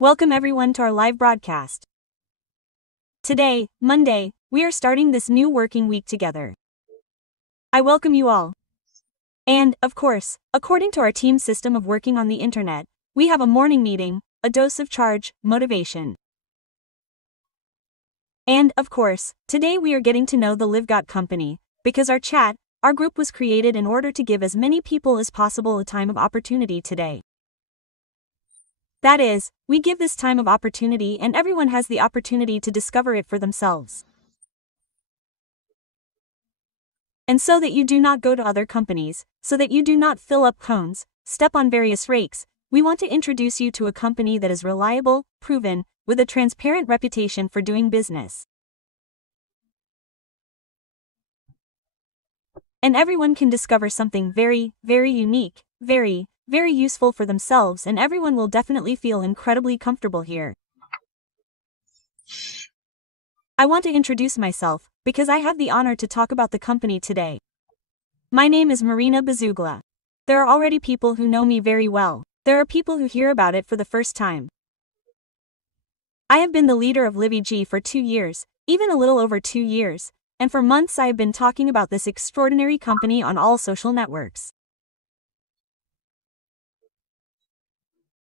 Welcome everyone to our live broadcast. Today, Monday, we are starting this new working week together. I welcome you all. And, of course, according to our team system of working on the internet, we have a morning meeting, a dose of charge, motivation. And, of course, today we are getting to know the LiveGooD company, because our group was created in order to give as many people as possible a time of opportunity today. That is, we give this time of opportunity and everyone has the opportunity to discover it for themselves. And so that you do not go to other companies, so that you do not fill up cones, step on various rakes, we want to introduce you to a company that is reliable, proven, with a transparent reputation for doing business. And everyone can discover something very, very unique, very useful for themselves, and everyone will definitely feel incredibly comfortable here. I want to introduce myself, because I have the honor to talk about the company today. My name is Marina Bezugla. There are already people who know me very well. There are people who hear about it for the first time. I have been the leader of LiveGooD for 2 years, even a little over 2 years, and for months I have been talking about this extraordinary company on all social networks.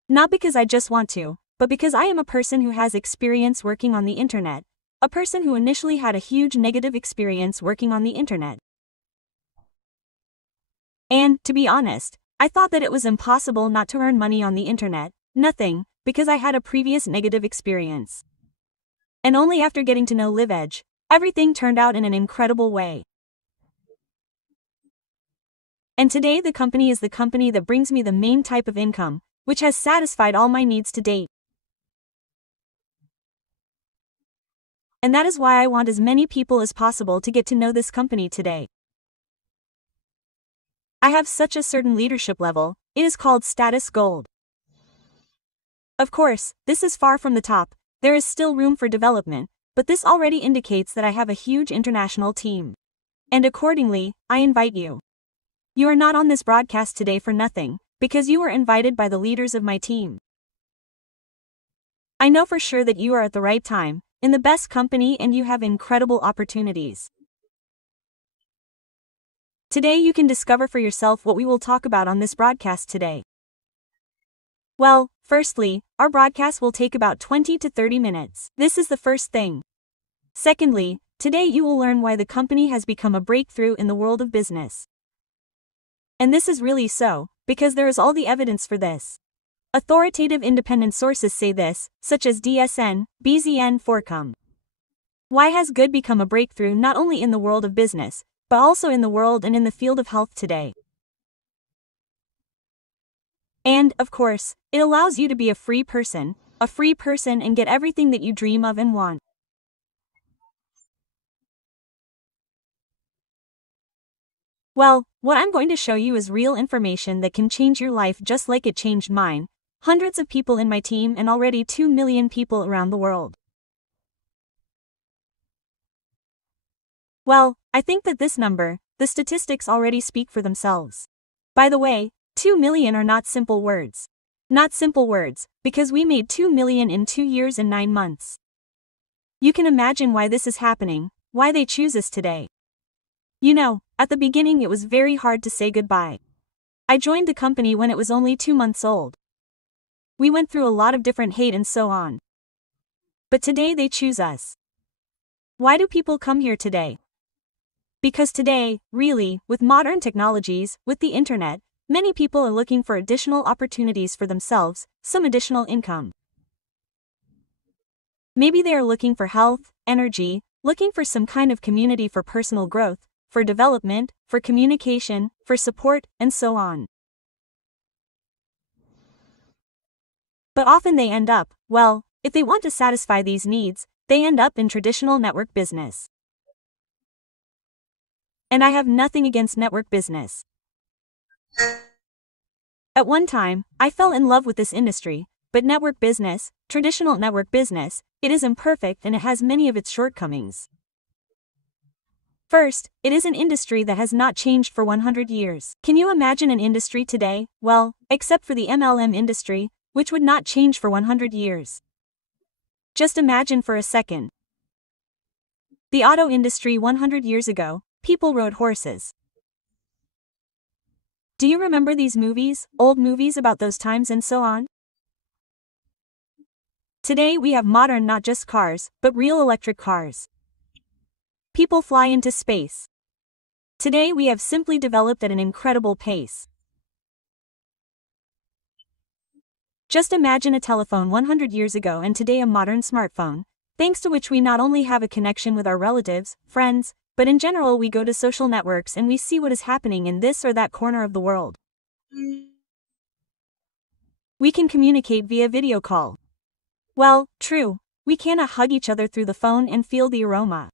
Not because I just want to, but because I am a person who has experience working on the internet, a person who initially had a huge negative experience working on the internet. And, to be honest, I thought that it was impossible not to earn money on the internet, nothing, because I had a previous negative experience. And only after getting to know LiveGooD, everything turned out in an incredible way. And today the company is the company that brings me the main type of income, which has satisfied all my needs to date. And that is why I want as many people as possible to get to know this company today. I have such a certain leadership level, it is called status gold. Of course, this is far from the top, there is still room for development, but this already indicates that I have a huge international team. And accordingly, I invite you. You are not on this broadcast today for nothing, because you were invited by the leaders of my team. I know for sure that you are at the right time, in the best company, and you have incredible opportunities. Today you can discover for yourself what we will talk about on this broadcast today. Well, firstly, our broadcast will take about 20 to 30 minutes. This is the first thing. Secondly, today you will learn why the company has become a breakthrough in the world of business. And this is really so, because there is all the evidence for this. Authoritative independent sources say this, such as DSN, BZN, Forcom. Why has good become a breakthrough not only in the world of business, but also in the world and in the field of health today? And, of course, it allows you to be a free person and get everything that you dream of and want. Well, what I'm going to show you is real information that can change your life just like it changed mine, hundreds of people in my team, and already 2 million people around the world. Well, I think that this number, the statistics already speak for themselves. By the way, 2 million are not simple words. Not simple words, because we made 2 million in 2 years and 9 months. You can imagine why this is happening, why they choose us today. You know, at the beginning it was very hard to say goodbye. I joined the company when it was only 2 months old. We went through a lot of different hate and so on. But today they choose us. Why do people come here today? Because today, really, with modern technologies, with the internet, many people are looking for additional opportunities for themselves, some additional income. Maybe they are looking for health, energy, looking for some kind of community for personal growth, for development, for communication, for support, and so on. But often they end up, well, if they want to satisfy these needs, they end up in traditional network business. And I have nothing against network business. At one time, I fell in love with this industry, but network business, traditional network business, it is imperfect and it has many of its shortcomings. First, it is an industry that has not changed for 100 years. Can you imagine an industry today? Well, except for the MLM industry, which would not change for 100 years. Just imagine for a second. The auto industry 100 years ago, people rode horses. Do you remember these movies, old movies about those times and so on? Today we have modern not just cars, but real electric cars. People fly into space. Today we have simply developed at an incredible pace. Just imagine a telephone 100 years ago and today a modern smartphone, thanks to which we not only have a connection with our relatives, friends, but in general we go to social networks and we see what is happening in this or that corner of the world. We can communicate via video call. Well, true, we cannot hug each other through the phone and feel the aroma.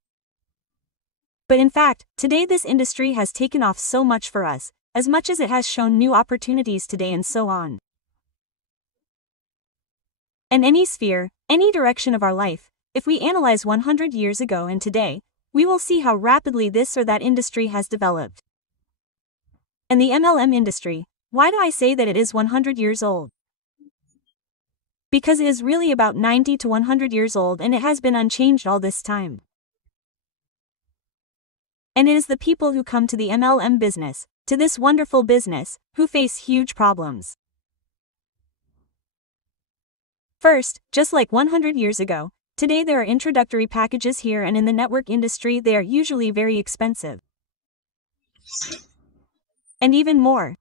But in fact, today this industry has taken off so much for us, as much as it has shown new opportunities today and so on. In any sphere, any direction of our life, if we analyze 100 years ago and today, we will see how rapidly this or that industry has developed. And the MLM industry, why do I say that it is 100 years old? Because it is really about 90 to 100 years old and it has been unchanged all this time. And it is the people who come to the MLM business, to this wonderful business, who face huge problems. First, just like 100 years ago, today there are introductory packages here and in the network industry they are usually very expensive. And even more.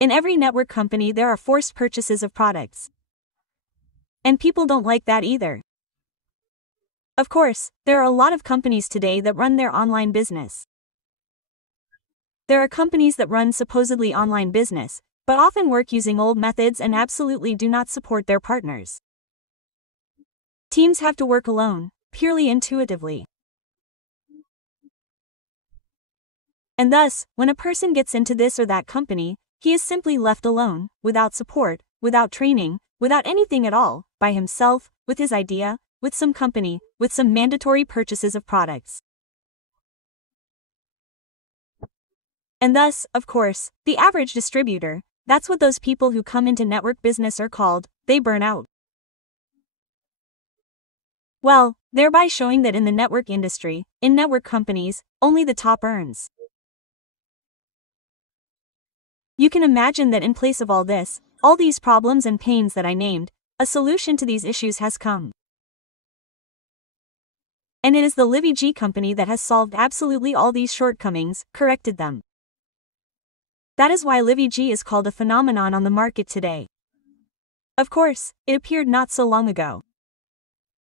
In every network company there are forced purchases of products. And people don't like that either. Of course, there are a lot of companies today that run their online business. There are companies that run supposedly online business, but often work using old methods and absolutely do not support their partners. Teams have to work alone, purely intuitively. And thus, when a person gets into this or that company, he is simply left alone, without support, without training, without anything at all, by himself, with his idea, with some company, with some mandatory purchases of products. And thus, of course, the average distributor, that's what those people who come into network business are called, they burn out. Well, thereby showing that in the network industry, in network companies, only the top earns. You can imagine that in place of all this, all these problems and pains that I named, a solution to these issues has come. And it is the LiveGooD company that has solved absolutely all these shortcomings, corrected them. That is why LiveGooD is called a phenomenon on the market today. Of course, it appeared not so long ago.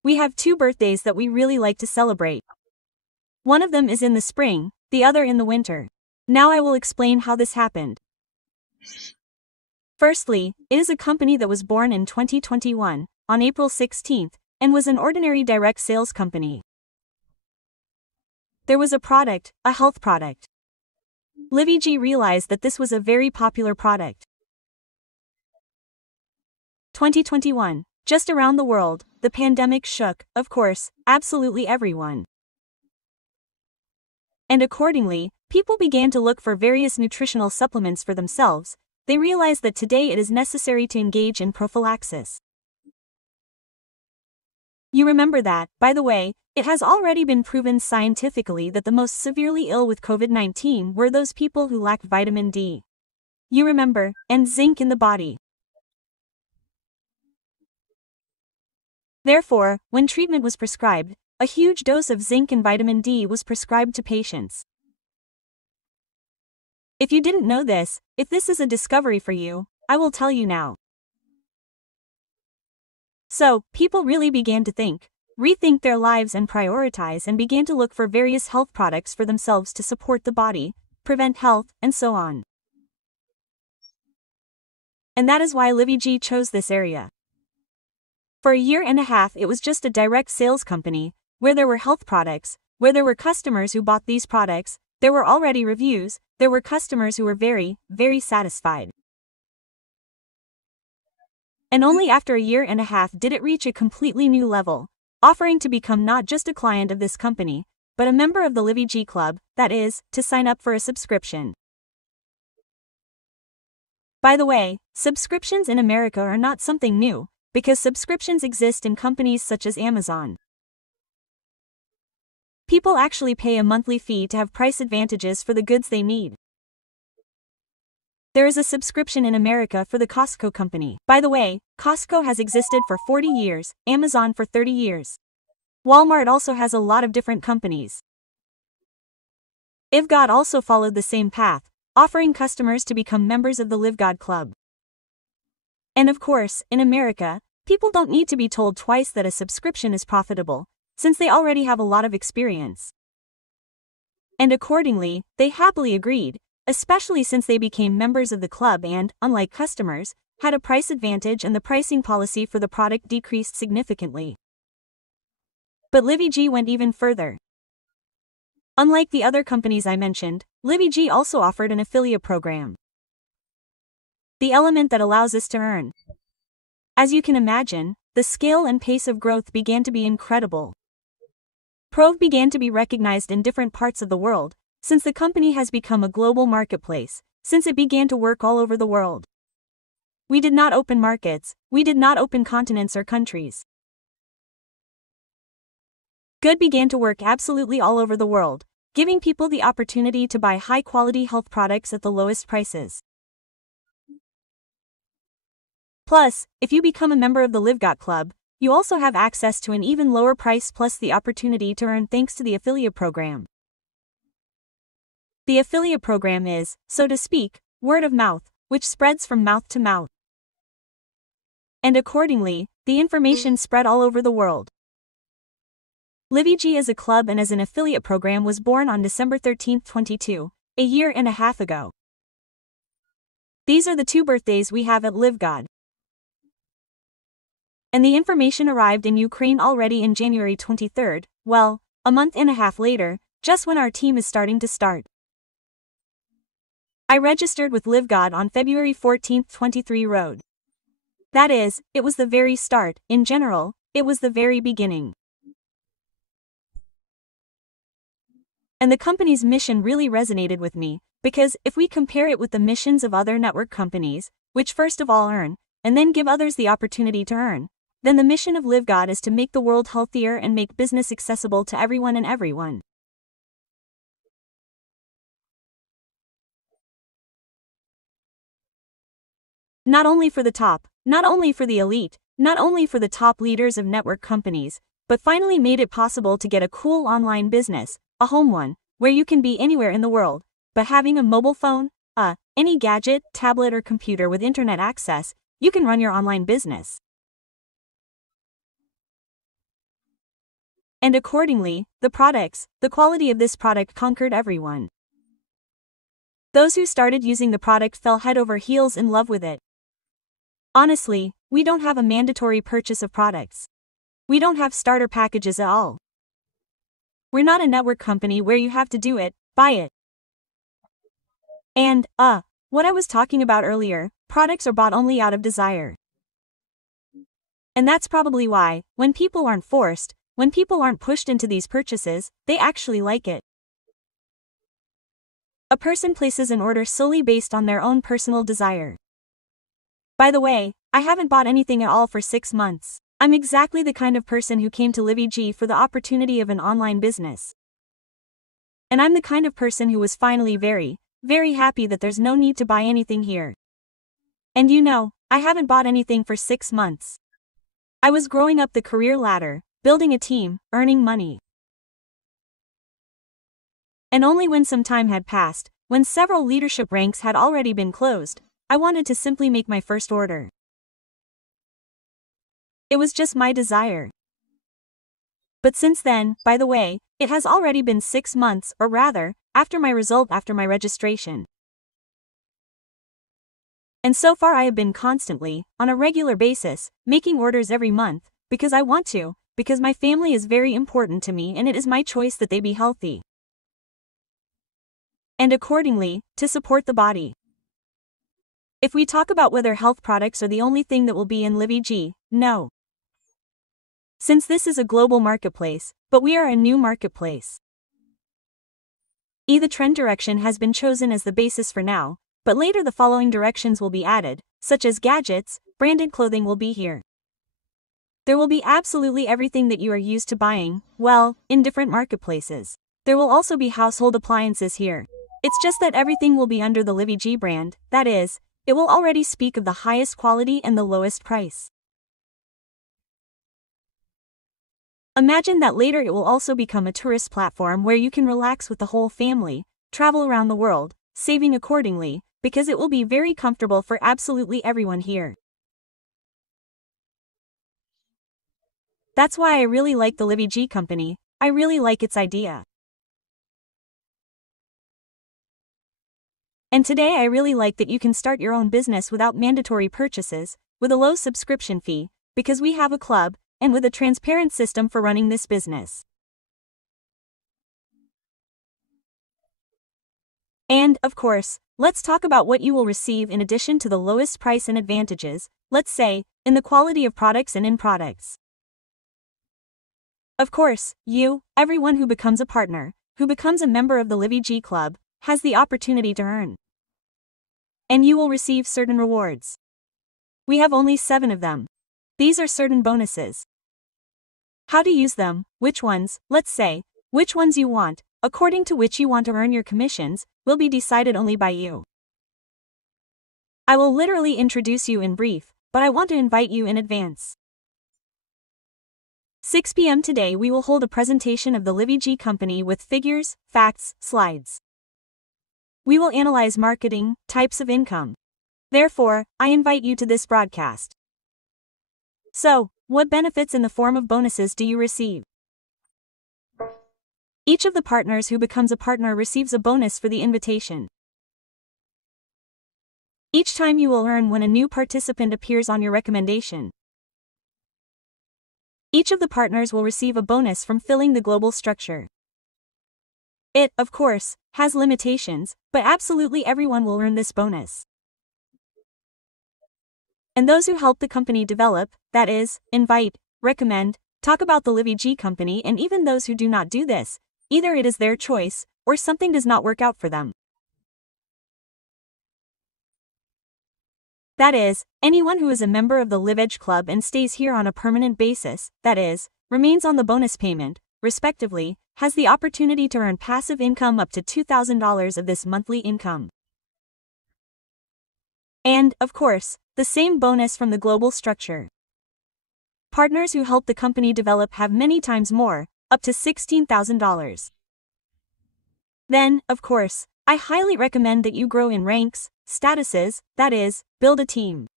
We have 2 birthdays that we really like to celebrate. One of them is in the spring, the other in the winter. Now I will explain how this happened. Firstly, it is a company that was born in 2021, on April 16th, and was an ordinary direct sales company. There was a product, a health product. LiveGooD realized that this was a very popular product. 2021, just around the world, the pandemic shook, of course, absolutely everyone. And accordingly, people began to look for various nutritional supplements for themselves. They realized that today it is necessary to engage in prophylaxis. You remember that, by the way, it has already been proven scientifically that the most severely ill with COVID-19 were those people who lacked vitamin D. You remember, and zinc in the body. Therefore, when treatment was prescribed, a huge dose of zinc and vitamin D was prescribed to patients. If you didn't know this, if this is a discovery for you, I will tell you now. So, people really began to think, rethink their lives and prioritize and began to look for various health products for themselves to support the body, prevent health, and so on. And that is why LiveGooD chose this area. For a year and a half it was just a direct sales company, where there were health products, where there were customers who bought these products, there were already reviews, there were customers who were very, very satisfied. And only after a year and a half did it reach a completely new level, offering to become not just a client of this company, but a member of the LiveGooD Club, that is, to sign up for a subscription. By the way, subscriptions in America are not something new, because subscriptions exist in companies such as Amazon. People actually pay a monthly fee to have price advantages for the goods they need. There is a subscription in America for the Costco company. By the way, Costco has existed for 40 years, Amazon for 30 years. Walmart also has a lot of different companies. LiveGooD also followed the same path, offering customers to become members of the LiveGooD Club. And of course, in America, people don't need to be told twice that a subscription is profitable, since they already have a lot of experience. And accordingly, they happily agreed, especially since they became members of the club and, unlike customers, had a price advantage and the pricing policy for the product decreased significantly. But LiveGooD went even further. Unlike the other companies I mentioned, LiveGooD also offered an affiliate program. The element that allows us to earn. As you can imagine, the scale and pace of growth began to be incredible. Prove began to be recognized in different parts of the world, since the company has become a global marketplace, since it began to work all over the world. We did not open markets, we did not open continents or countries. LiveGooD began to work absolutely all over the world, giving people the opportunity to buy high-quality health products at the lowest prices. Plus, if you become a member of the LiveGooD Club, you also have access to an even lower price plus the opportunity to earn thanks to the affiliate program. The affiliate program is, so to speak, word of mouth, which spreads from mouth to mouth. And accordingly, the information spread all over the world. LiveGooD as a club and as an affiliate program was born on December 13, 2022, a year and a half ago. These are the 2 birthdays we have at LiveGooD. And the information arrived in Ukraine already in January 23rd, well, a month and a half later, just when our team is starting to start. I registered with LiveGooD on February 14, 23 road. That is, it was the very start, in general, it was the very beginning. And the company's mission really resonated with me, because if we compare it with the missions of other network companies, which first of all earn, and then give others the opportunity to earn, then the mission of LiveGooD is to make the world healthier and make business accessible to everyone and everyone. Not only for the top, not only for the elite, not only for the top leaders of network companies, but finally made it possible to get a cool online business, a home one, where you can be anywhere in the world, but having a mobile phone, any gadget, tablet or computer with internet access, you can run your online business. And accordingly, the products, the quality of this product conquered everyone. Those who started using the product fell head over heels in love with it. Honestly, we don't have a mandatory purchase of products. We don't have starter packages at all. We're not a network company where you have to do it, buy it. And, what I was talking about earlier, products are bought only out of desire. And that's probably why, when people aren't forced, when people aren't pushed into these purchases, they actually like it. A person places an order solely based on their own personal desire. By the way, I haven't bought anything at all for 6 months. I'm exactly the kind of person who came to LiveGooD for the opportunity of an online business. And I'm the kind of person who was finally very, very happy that there's no need to buy anything here. And you know, I haven't bought anything for 6 months. I was growing up the career ladder, building a team, earning money. And only when some time had passed, when several leadership ranks had already been closed, I wanted to simply make my first order. It was just my desire. But since then, by the way, it has already been 6 months, or rather, after my registration. And so far I have been constantly, on a regular basis, making orders every month, because I want to, because my family is very important to me and it is my choice that they be healthy. And accordingly, to support the body. If we talk about whether health products are the only thing that will be in LiveGooD, no. Since this is a global marketplace, but we are a new marketplace. The trend direction has been chosen as the basis for now, but later the following directions will be added, such as gadgets, branded clothing will be here. There will be absolutely everything that you are used to buying, well, in different marketplaces. There will also be household appliances here. It's just that everything will be under the LiveGooD brand, that is, it will already speak of the highest quality and the lowest price. Imagine that later it will also become a tourist platform where you can relax with the whole family, travel around the world, saving accordingly, because it will be very comfortable for absolutely everyone here. That's why I really like the LiveGooD company, I really like its idea. And today I really like that you can start your own business without mandatory purchases, with a low subscription fee, because we have a club, and with a transparent system for running this business. And, of course, let's talk about what you will receive in addition to the lowest price and advantages, let's say, in the quality of products and in products. Of course, you, everyone who becomes a partner, who becomes a member of the LiveGooD Club, has the opportunity to earn. And you will receive certain rewards. We have only 7 of them. These are certain bonuses. How to use them, which ones, let's say, which ones you want, according to which you want to earn your commissions, will be decided only by you. I will literally introduce you in brief, but I want to invite you in advance. 6 p.m. today we will hold a presentation of the LiveGooD company with figures, facts, slides. We will analyze marketing, types of income. Therefore, I invite you to this broadcast. So, what benefits in the form of bonuses do you receive? Each of the partners who becomes a partner receives a bonus for the invitation. Each time you will earn when a new participant appears on your recommendation. Each of the partners will receive a bonus from filling the global structure. It, of course, has limitations, but absolutely everyone will earn this bonus. And those who help the company develop, that is, invite, recommend, talk about the LiveGooD company, and even those who do not do this, either it is their choice, or something does not work out for them. That is, anyone who is a member of the LiveGooD Club and stays here on a permanent basis, that is, remains on the bonus payment, respectively, has the opportunity to earn passive income up to $2,000 of this monthly income. And, of course, the same bonus from the global structure. Partners who help the company develop have many times more, up to $16,000. Then, of course, I highly recommend that you grow in ranks, statuses, that is, build a team.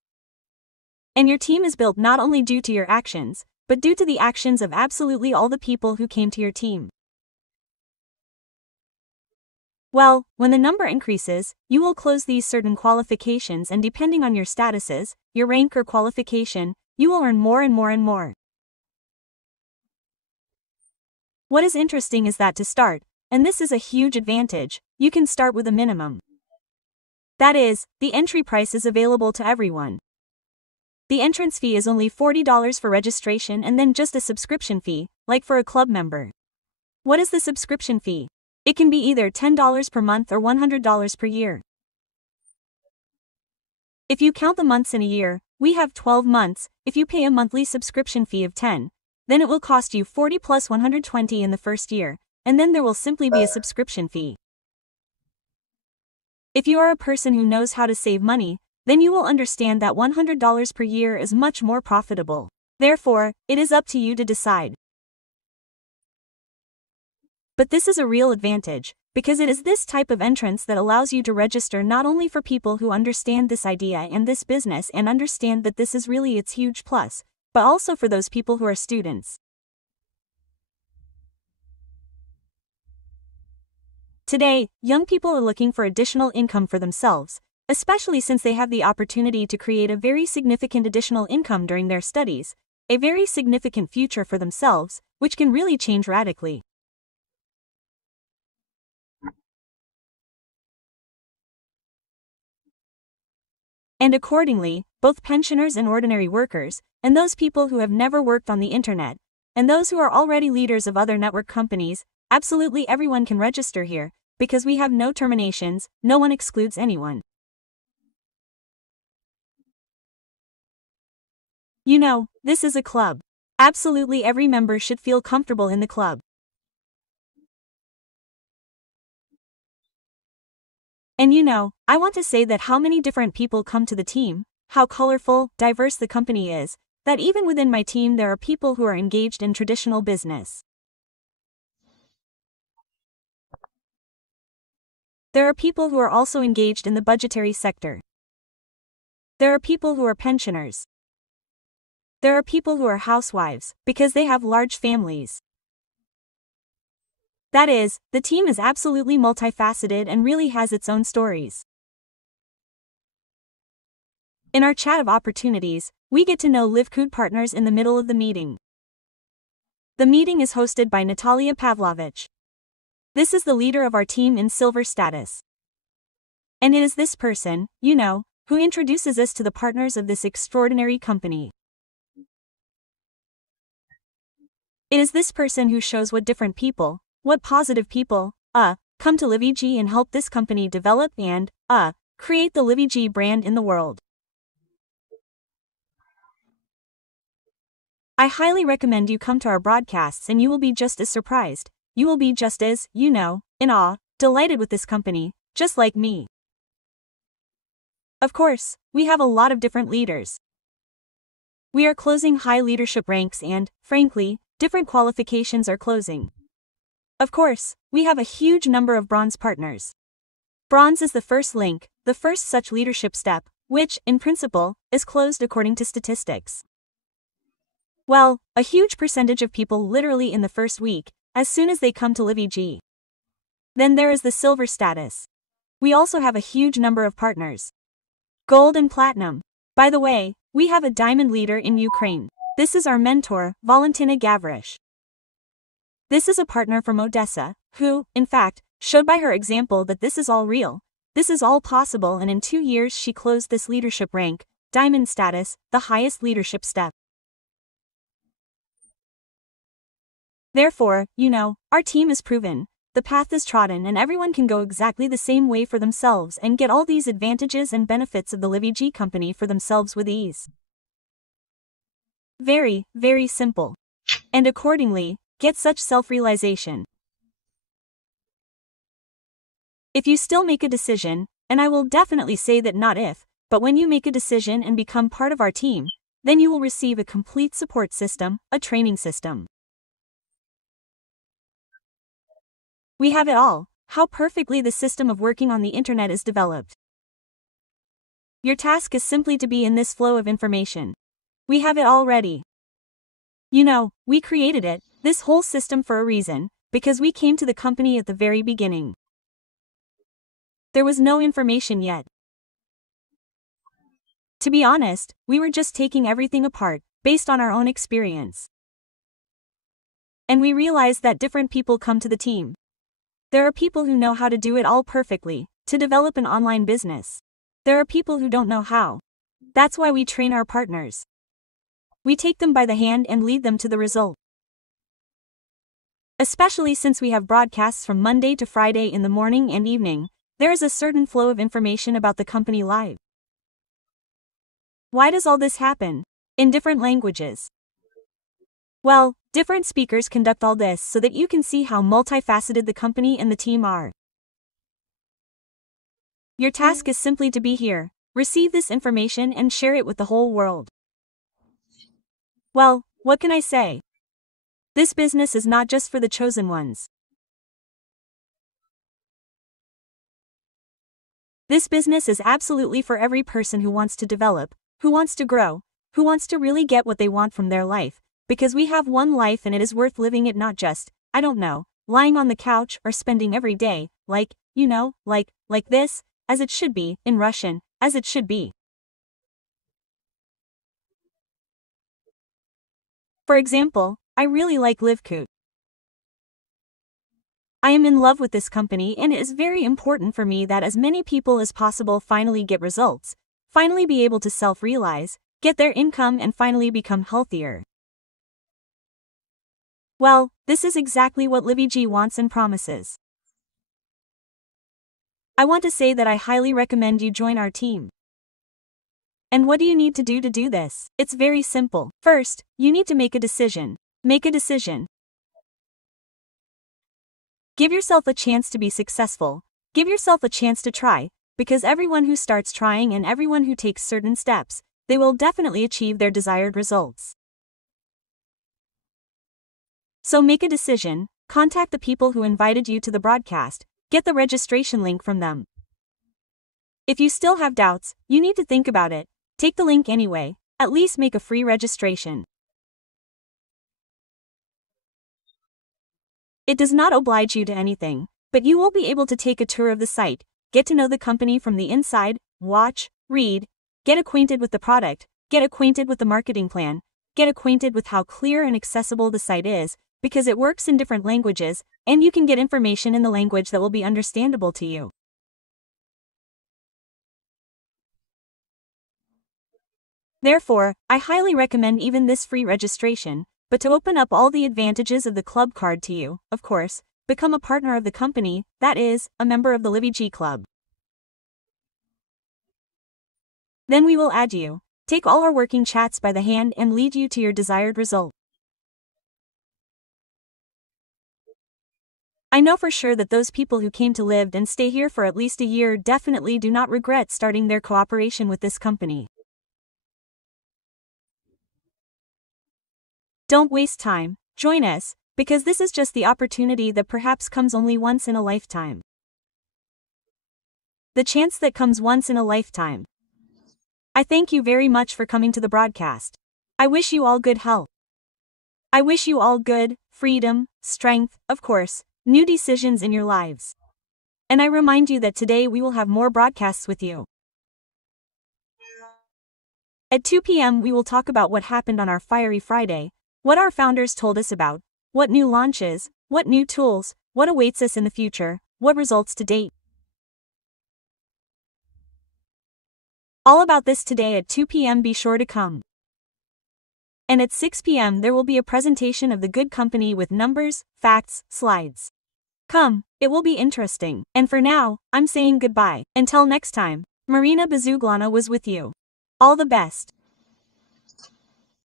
And your team is built not only due to your actions, but due to the actions of absolutely all the people who came to your team. Well, when the number increases, you will close these certain qualifications, and depending on your statuses, your rank or qualification, you will earn more and more and more. What is interesting is that to start, and this is a huge advantage, you can start with a minimum. That is, the entry price is available to everyone. The entrance fee is only $40 for registration and then just a subscription fee, like for a club member. What is the subscription fee? It can be either $10 per month or $100 per year. If you count the months in a year, we have 12 months. If you pay a monthly subscription fee of 10, then it will cost you 40 plus 120 in the first year, and then there will simply be a subscription fee. If you are a person who knows how to save money, then you will understand that $100 per year is much more profitable. Therefore, it is up to you to decide. But this is a real advantage, because it is this type of entrance that allows you to register not only for people who understand this idea and this business and understand that this is really its huge plus, but also for those people who are students. Today, young people are looking for additional income for themselves, especially since they have the opportunity to create a very significant additional income during their studies, a very significant future for themselves, which can really change radically. And accordingly, both pensioners and ordinary workers, and those people who have never worked on the internet, and those who are already leaders of other network companies, absolutely everyone can register here, because we have no terminations, no one excludes anyone. You know, this is a club. Absolutely every member should feel comfortable in the club. And you know, I want to say that how many different people come to the team, how colorful, diverse the company is, that even within my team there are people who are engaged in traditional business. There are people who are also engaged in the budgetary sector. There are people who are pensioners. There are people who are housewives, because they have large families. That is, the team is absolutely multifaceted and really has its own stories. In our chat of opportunities, we get to know LiveGooD partners in the middle of the meeting. The meeting is hosted by Natalia Pavlovich. This is the leader of our team in silver status. And it is this person, you know, who introduces us to the partners of this extraordinary company. It is this person who shows what different people, what positive people, come to LiveGooD and help this company develop and, create the LiveGooD brand in the world. I highly recommend you come to our broadcasts and you will be just as surprised, you will be just as, you know, in awe, delighted with this company, just like me. Of course, we have a lot of different leaders. We are closing high leadership ranks and, frankly, different qualifications are closing. Of course, we have a huge number of bronze partners. Bronze is the first link, the first such leadership step, which, in principle, is closed according to statistics. Well, a huge percentage of people literally in the first week, as soon as they come to LiveGooD. Then there is the silver status. We also have a huge number of partners. Gold and platinum. By the way, we have a diamond leader in Ukraine. This is our mentor, Valentina Gavrish. This is a partner from Odessa, who, in fact, showed by her example that this is all real. This is all possible, and in 2 years she closed this leadership rank, diamond status, the highest leadership step. Therefore, you know, our team is proven, the path is trodden, and everyone can go exactly the same way for themselves and get all these advantages and benefits of the LiveGooD company for themselves with ease. Very, very simple. And accordingly, get such self-realization. If you still make a decision, and I will definitely say that not if, but when you make a decision and become part of our team, then you will receive a complete support system, a training system. We have it all, how perfectly the system of working on the internet is developed. Your task is simply to be in this flow of information. We have it all ready. You know, we created it, this whole system for a reason, because we came to the company at the very beginning. There was no information yet. To be honest, we were just taking everything apart, based on our own experience. And we realized that different people come to the team. There are people who know how to do it all perfectly, to develop an online business. There are people who don't know how. That's why we train our partners. We take them by the hand and lead them to the result. Especially since we have broadcasts from Monday to Friday in the morning and evening, there is a certain flow of information about the company live. Why does all this happen? In different languages. Well, different speakers conduct all this so that you can see how multifaceted the company and the team are. Your task is simply to be here, receive this information and share it with the whole world. Well, what can I say? This business is not just for the chosen ones. This business is absolutely for every person who wants to develop, who wants to grow, who wants to really get what they want from their life, because we have one life and it is worth living it, not just, I don't know, lying on the couch or spending every day, like, you know, like this, as it should be, in Russian, as it should be. For example, I really like LiveGooD. I am in love with this company and it is very important for me that as many people as possible finally get results, finally be able to self-realize, get their income and finally become healthier. Well, this is exactly what LiveGooD wants and promises. I want to say that I highly recommend you join our team. And what do you need to do this? It's very simple. First, you need to make a decision. Make a decision. Give yourself a chance to be successful. Give yourself a chance to try, because everyone who starts trying and everyone who takes certain steps, they will definitely achieve their desired results. So make a decision, contact the people who invited you to the broadcast, get the registration link from them. If you still have doubts, you need to think about it. Take the link anyway, at least make a free registration. It does not oblige you to anything, but you will be able to take a tour of the site, get to know the company from the inside, watch, read, get acquainted with the product, get acquainted with the marketing plan, get acquainted with how clear and accessible the site is, because it works in different languages, and you can get information in the language that will be understandable to you. Therefore, I highly recommend even this free registration, but to open up all the advantages of the club card to you, of course, become a partner of the company, that is, a member of the LiveGooD Club. Then we will add you, take all our working chats by the hand and lead you to your desired result. I know for sure that those people who came to live and stay here for at least a year definitely do not regret starting their cooperation with this company. Don't waste time, join us, because this is just the opportunity that perhaps comes only once in a lifetime. The chance that comes once in a lifetime. I thank you very much for coming to the broadcast. I wish you all good health. I wish you all good, freedom, strength, of course, new decisions in your lives. And I remind you that today we will have more broadcasts with you. At 2 p.m. we will talk about what happened on our Fiery Friday, what our founders told us about, what new launches, what new tools, what awaits us in the future, what results to date. All about this today at 2 p.m. Be sure to come. And at 6 p.m. there will be a presentation of the good company with numbers, facts, slides. Come, it will be interesting. And for now, I'm saying goodbye. Until next time, Marina Bezugla was with you. All the best.